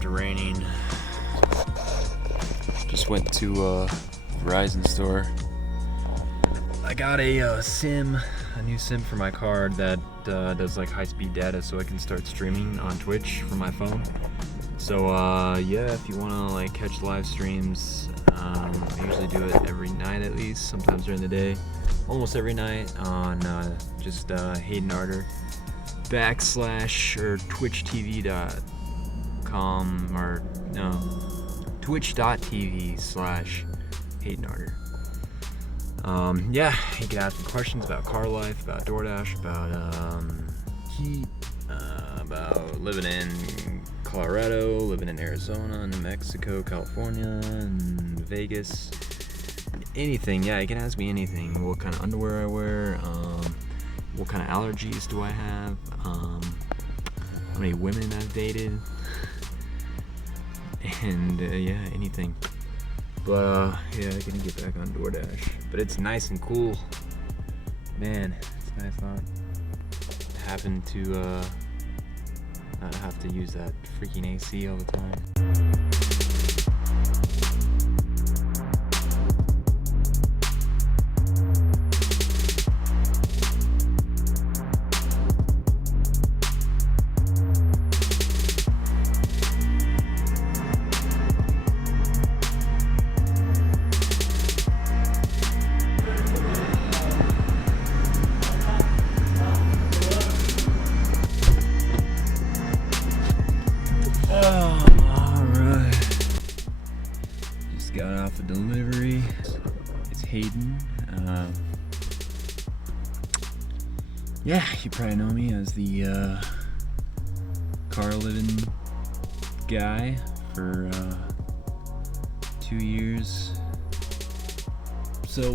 stopped raining. Just went to a Verizon store. I got a new SIM for my card that does like high-speed data, so I can start streaming on Twitch from my phone. So yeah, if you want to like catch live streams, I usually do it every night at least, sometimes during the day, almost every night on just Hayden Arter / or twitchtv.com or no, twitch.tv/Hayden Arter. Yeah, you can ask me questions about car life, about DoorDash, about heat, about living in Colorado, living in Arizona, New Mexico, California, and Vegas. Anything, yeah, you can ask me anything. What kind of underwear I wear, what kind of allergies do I have, how many women I've dated, and yeah, anything. But yeah, I'm gonna get back on DoorDash. But it's nice and cool. Man, it's nice not having to not have to use that freaking AC all the time. Got off a delivery. It's Hayden. Yeah, you probably know me as the car living guy for 2 years. So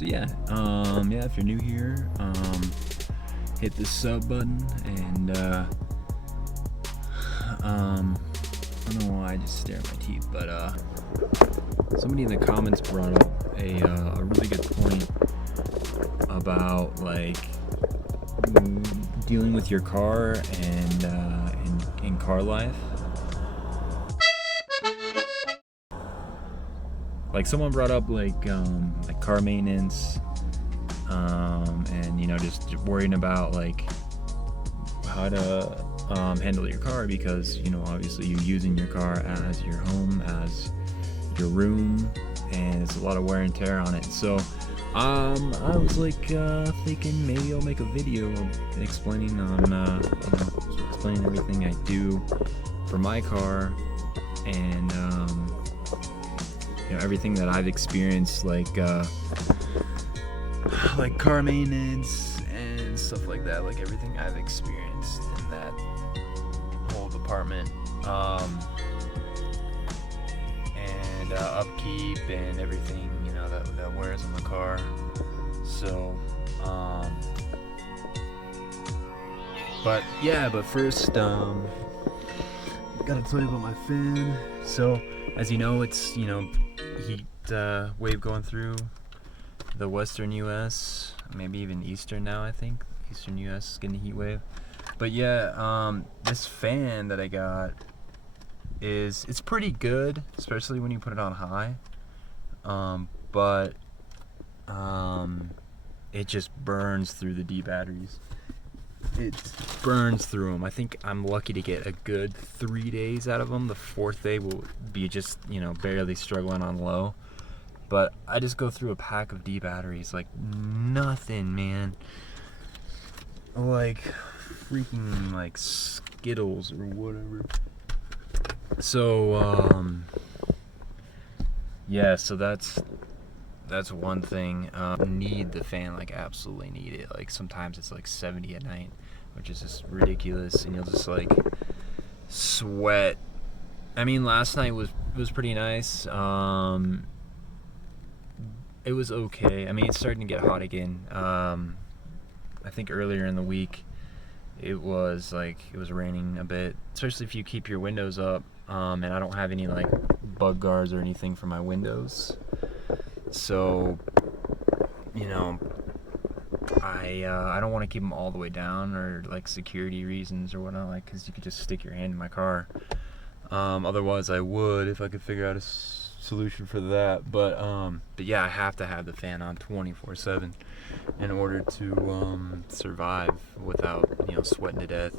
yeah, yeah. If you're new here, hit the sub button and I don't know why I just stare at my teeth, but somebody in the comments brought up a really good point about like dealing with your car and in car life. Like someone brought up like car maintenance, and you know, just worrying about like how to handle your car, because you know, obviously you're using your car as your home, as your room, and it's a lot of wear and tear on it. So I was like thinking maybe I'll make a video explaining explaining everything I do for my car, and you know, everything that I've experienced, like car maintenance and stuff like that, like everything I've experienced in that whole department, and upkeep and everything, you know, that wears on the car. So but first gotta tell you about my fan. So as you know, it's, you know, heat wave going through the western US, maybe even eastern now. I think eastern US is getting a heat wave. But yeah, this fan that I got it's pretty good, especially when you put it on high. But it just burns through the D batteries. It burns through them. I think I'm lucky to get a good 3 days out of them. The fourth day will be just, you know, barely struggling on low. But I just go through a pack of D batteries like nothing, man. Like freaking like Skittles or whatever. So yeah, so that's one thing. Need the fan, like absolutely need it. Like sometimes it's like 70 at night, which is just ridiculous, and you'll just like sweat. I mean, last night was pretty nice. It was okay. I mean, it's starting to get hot again. I think earlier in the week it was raining a bit, especially if you keep your windows up. And I don't have any like bug guards or anything for my windows, so you know, I don't want to keep them all the way down, or like security reasons or whatnot, like because you could just stick your hand in my car. Otherwise I would, if I could figure out a solution for that. But yeah, I have to have the fan on 24/7 in order to survive without, you know, sweating to death.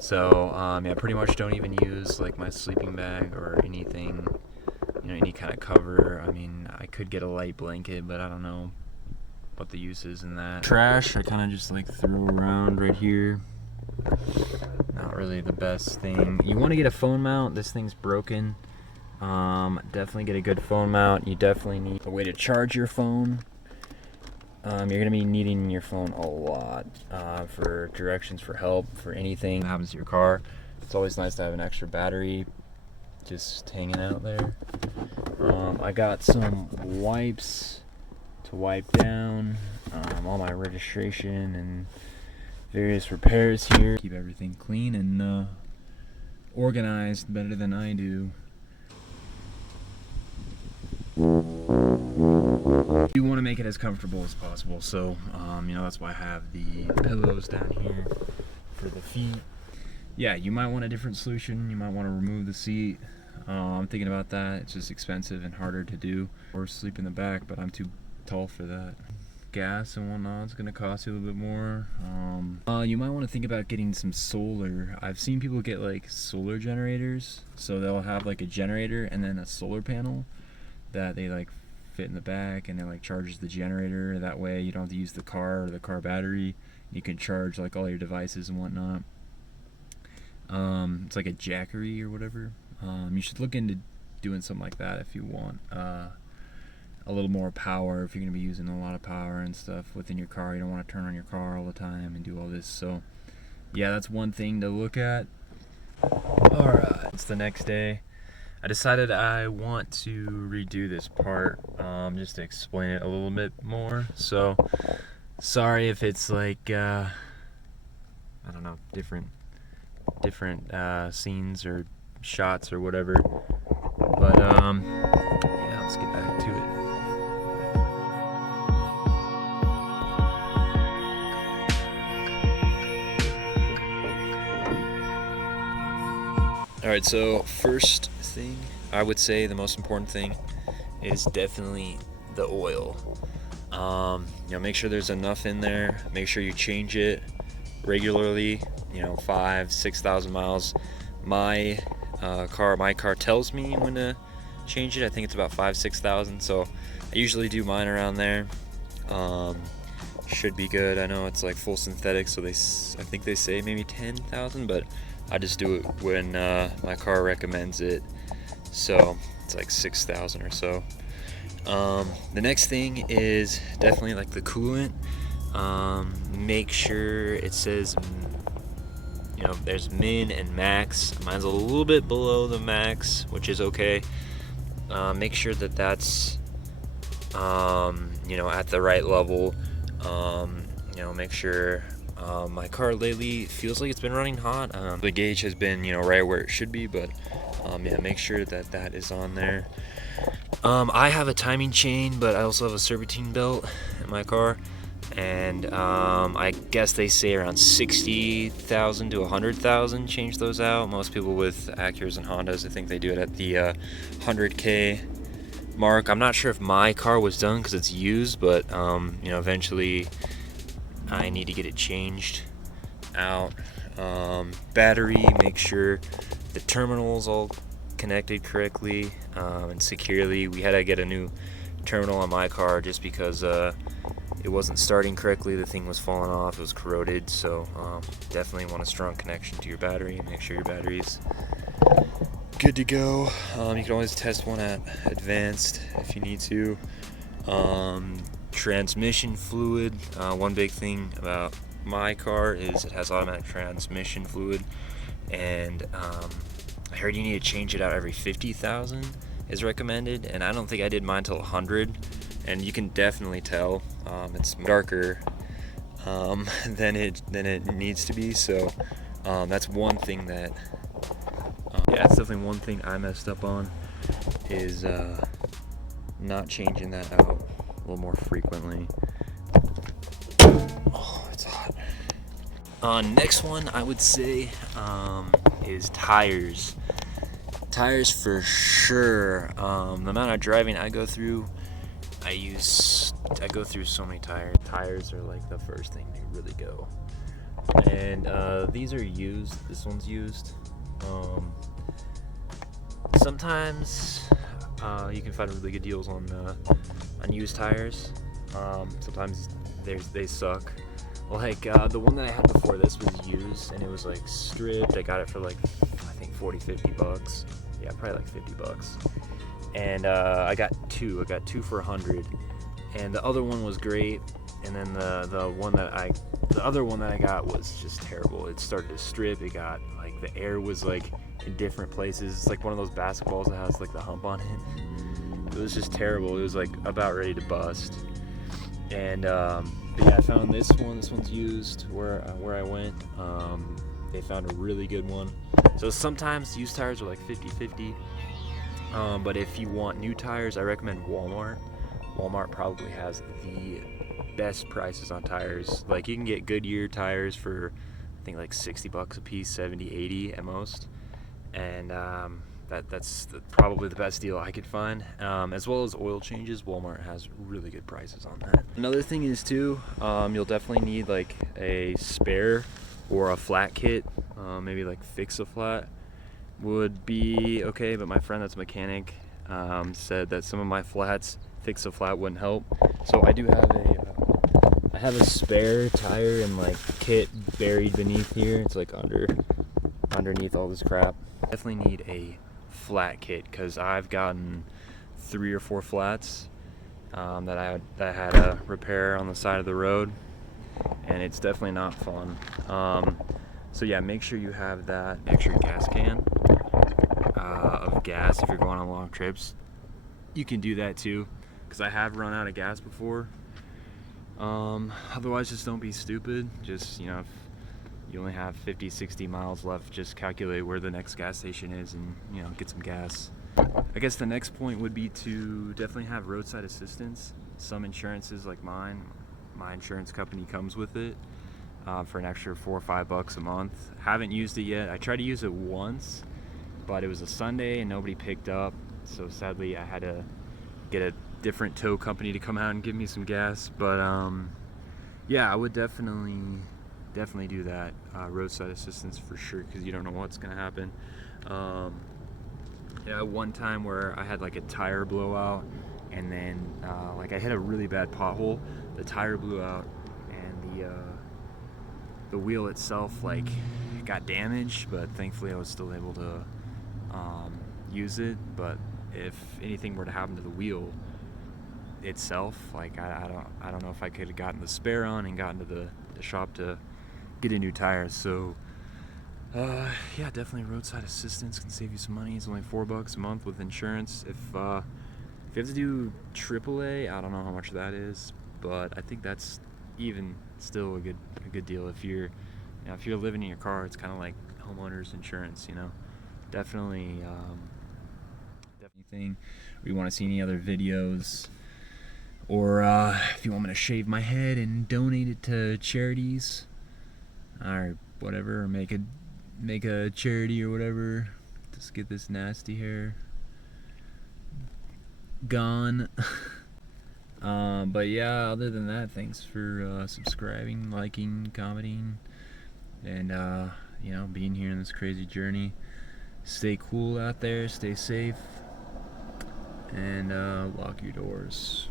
So yeah, pretty much don't even use like my sleeping bag or anything, you know, any kind of cover. I mean, I could get a light blanket, but I don't know what the use is in that. Trash, I kind of just like throw around right here. Not really the best thing. You want to get a phone mount. This thing's broken. Definitely get a good phone mount. You definitely need a way to charge your phone. You're gonna be needing your phone a lot for directions, for help, for anything that happens to your car. It's always nice to have an extra battery just hanging out there. I got some wipes to wipe down all my registration and various repairs here. Keep everything clean and organized better than I do. You want to make it as comfortable as possible, so you know, that's why I have the pillows down here for the feet. Yeah, you might want a different solution. You might want to remove the seat. I'm thinking about that. It's just expensive and harder to do. Or sleep in the back, but I'm too tall for that. Gas and whatnot, it's gonna cost you a little bit more. You might want to think about getting some solar. I've seen people get like solar generators, so they'll have like a generator and then a solar panel that they like fit in the back, and it like charges the generator. That way you don't have to use the car or the car battery. You can charge like all your devices and whatnot. It's like a jackery or whatever. You should look into doing something like that if you want a little more power, if you're going to be using a lot of power and stuff within your car. You don't want to turn on your car all the time and do all this. So yeah, that's one thing to look at. Alright, it's the next day. I decided I want to redo this part just to explain it a little bit more. So sorry if it's like I don't know, different scenes or shots or whatever, but yeah, let's get back to it. Alright, so first thing, I would say the most important thing is definitely the oil. You know, make sure there's enough in there. Make sure you change it regularly, you know, 5,000-6,000 miles. My car tells me when to change it. I think it's about 5,000-6,000, so I usually do mine around there. Should be good. I know it's like full synthetic, so I think they say maybe 10,000, but I just do it when my car recommends it, so it's like 6,000 or so. The next thing is definitely like the coolant. Make sure it says, you know, there's min and max. Mine's a little bit below the max, which is okay. Make sure that that's you know, at the right level. You know, make sure my car lately feels like it's been running hot. The gauge has been, you know, right where it should be, but yeah, make sure that that is on there. I have a timing chain, but I also have a serpentine belt in my car, and I guess they say around 60,000 to 100,000 change those out. Most people with Acuras and Hondas, I think they do it at the 100K mark. I'm not sure if my car was done because it's used, but you know, eventually I need to get it changed out. Battery, make sure the terminal's all connected correctly and securely. We had to get a new terminal on my car just because it wasn't starting correctly. The thing was falling off, it was corroded, so definitely want a strong connection to your battery. Make sure your battery's good to go. You can always test one at advanced if you need to. Transmission fluid. One big thing about my car is it has automatic transmission fluid, and I heard you need to change it out every 50,000 is recommended, and I don't think I did mine till 100, and you can definitely tell it's darker than it needs to be. So that's one thing that yeah, it's definitely one thing I messed up on, is not changing that out a little more frequently. Next one I would say is tires. Tires for sure. The amount of driving I go through, I go through so many tires. Tires are like the first thing to really go. And these are used. This one's used. Sometimes you can find really good deals on used tires. Sometimes they suck. Like the one that I had before this was used, and it was like stripped. I got it for like I think 40-50 bucks. Yeah, probably like 50 bucks. And I got two for 100. And the other one was great. And then the other one that I got was just terrible. It started to strip. It got like the air was like in different places. It's like one of those basketballs that has like the hump on it. It was just terrible. It was like about ready to bust. And but yeah, I found this one. This one's used where I went. They found a really good one. So sometimes used tires are like 50-50. But if you want new tires, I recommend Walmart. Walmart probably has the best prices on tires. Like you can get Goodyear tires for I think like 60 bucks a piece, 70, 80 at most. And that's probably the best deal I could find. As well as oil changes, Walmart has really good prices on that. Another thing is too, you'll definitely need like a spare or a flat kit. Maybe like fix a flat would be okay, but my friend that's a mechanic said that some of my flats, fix a flat wouldn't help. So I do have I have a spare tire and like kit buried beneath here. It's like underneath all this crap. Definitely need a flat kit because I've gotten 3 or 4 flats that I had to repair on the side of the road, and it's definitely not fun. So yeah, make sure you have that extra gas can of gas if you're going on long trips. You can do that too, because I have run out of gas before. Otherwise, just don't be stupid. Just, you know, if you only have 50-60 miles left, just calculate where the next gas station is and, you know, get some gas. I guess the next point would be to definitely have roadside assistance. Some insurances like mine, my insurance company comes with it for an extra $4 or $5 a month. Haven't used it yet. I tried to use it once, but it was a Sunday and nobody picked up. So sadly, I had to get a different tow company to come out and give me some gas. But yeah, I would definitely do that. Roadside assistance for sure, because you don't know what's gonna happen. Yeah, one time where I had like a tire blowout, and then like I hit a really bad pothole. The tire blew out, and the wheel itself like got damaged, but thankfully I was still able to use it. But if anything were to happen to the wheel itself, like I don't know if I could have gotten the spare on and gotten to the shop to get a new tire. So yeah, definitely roadside assistance can save you some money. It's only $4 a month with insurance. If you have to do AAA, I don't know how much that is, but I think that's even still a good deal. If you're living in your car, it's kind of like homeowners insurance, you know. Definitely thing. Or you want to see any other videos, or if you want me to shave my head and donate it to charities or whatever, or make a charity or whatever, just get this nasty hair gone. But yeah, other than that, thanks for subscribing, liking, commenting, and you know, being here in this crazy journey. Stay cool out there, stay safe, and lock your doors.